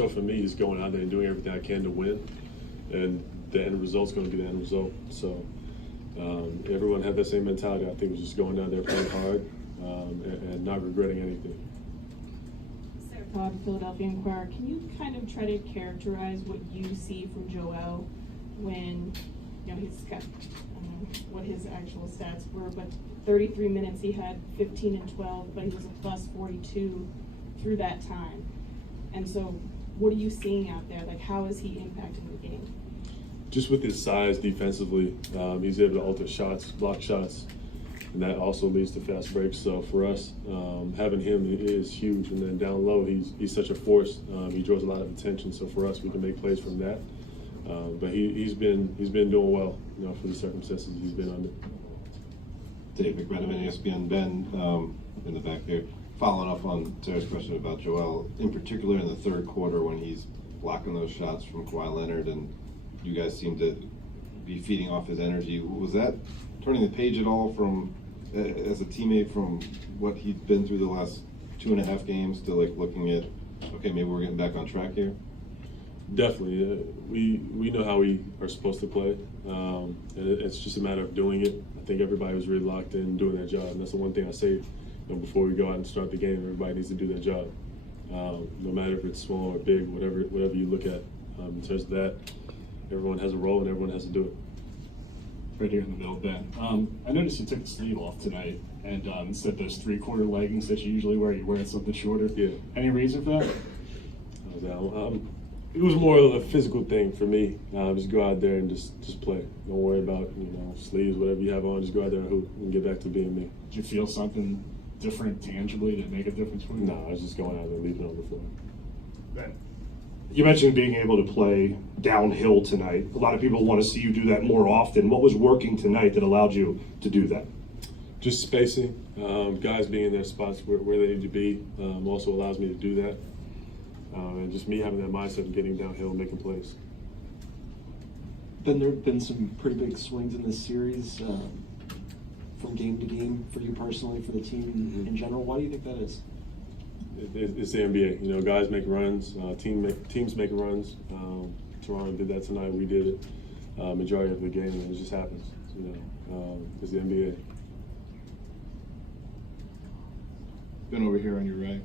So for me, it's going out there and doing everything I can to win, and the end result's going to be the end result. So everyone had that same mentality. I think it was just going down there playing hard and not regretting anything. Sarah Todd, Philadelphia Inquirer. Can you kind of try to characterize what you see from Joel when he's got, I don't know what his actual stats were, but 33 minutes he had 15 and 12, but he was a plus 42 through that time. And so what are you seeing out there? Like, how is he impacting the game? Just with his size defensively, he's able to alter shots, block shots, and that also leads to fast breaks. So for us, having him is huge. And then down low, he's such a force. He draws a lot of attention. So for us, we can make plays from that. But he's been doing well, for the circumstances he's been under. Dave McMenamin, ESPN. Ben, in the back there, following up on Sarah's question about Joel, in particular in the third quarter when he's blocking those shots from Kawhi Leonard, and you guys seem to be feeding off his energy. Was that turning the page at all from, as a teammate, from what he'd been through the last 2.5 games to like looking at, okay, maybe we're getting back on track here? Definitely. We know how we are supposed to play. And it's just a matter of doing it. I think everybody was really locked in doing their job. And that's the one thing I say before we go out and start the game. Everybody needs to do their job. No matter if it's small or big, whatever you look at. In terms of that, everyone has a role and everyone has to do it. Right here in the middle, Ben. I noticed you took the sleeve off tonight, and instead of those 3/4 leggings that you usually wear, you're wearing something shorter. Yeah. Any reason for that? It was more of a physical thing for me. Just go out there and just play. Don't worry about sleeves, whatever you have on. Just go out there and hoop and get back to being me. Did you feel something different tangibly that make a difference for you? No, I was just going out there and leaving it on the floor. Ben. You mentioned being able to play downhill tonight. A lot of people want to see you do that more often. What was working tonight that allowed you to do that? Just spacing. Guys being in their spots where they need to be also allows me to do that. And just me having that mindset of getting downhill and making plays. Ben, there have been some pretty big swings in this series from game to game for you personally, for the team in general. Why do you think that is? It's the NBA. Guys make runs, teams make runs. Toronto did that tonight. We did it majority of the game, and it just happens. It's the NBA. Ben, over here on your right.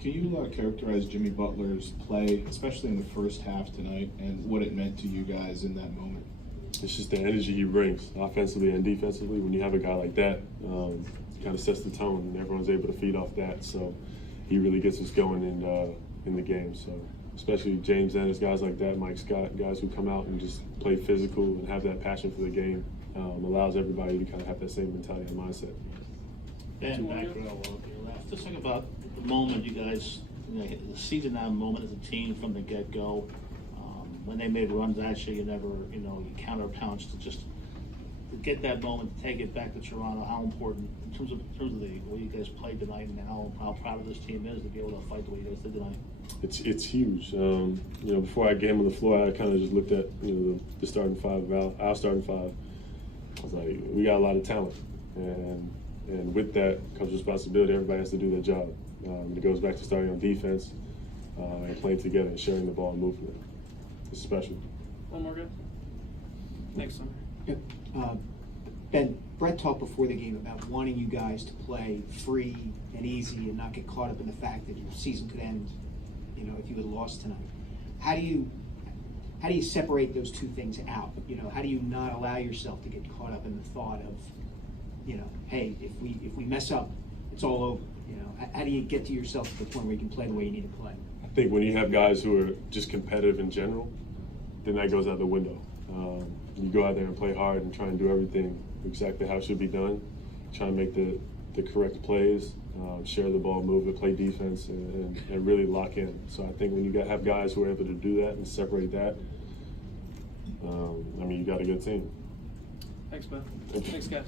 Can you characterize Jimmy Butler's play, especially in the first half tonight, and what it meant to you guys in that moment? It's just the energy he brings, offensively and defensively. When you have a guy like that, it kind of sets the tone, and everyone's able to feed off that. So he really gets us going in the game. So especially James Ennis, guys like that, Mike Scott, guys who come out and just play physical and have that passion for the game, allows everybody to kind of have that same mentality and mindset. Ben, back row on your left. Let's talk about the moment you guys, the season-out moment as a team from the get-go. When they made runs, actually, you never, you counter-punched to just to get that moment, to take it back to Toronto. How important, in terms of the way you guys played tonight, and how proud of this team is to be able to fight the way you guys did tonight. It's huge. Before I get him on the floor, I kind of just looked at the starting five, our starting five. I was like, we got a lot of talent, and with that comes responsibility. Everybody has to do their job. It goes back to starting on defense and playing together and sharing the ball and moving it. It's special. One more good. Thanks, son. Ben, Brett talked before the game about wanting you guys to play free and easy and not get caught up in the fact that your season could end, if you had lost tonight. How do you separate those two things out? How do you not allow yourself to get caught up in the thought of, hey, if we mess up, it's all over. How do you get to yourself to the point where you can play the way you need to play? I think when you have guys who are just competitive in general, then that goes out the window. You go out there and play hard and try and do everything exactly how it should be done. Try and make the correct plays, share the ball, move it, play defense, and really lock in. So I think when you have guys who are able to do that and separate that, you got a good team. Thanks, Ben. Thanks, guys.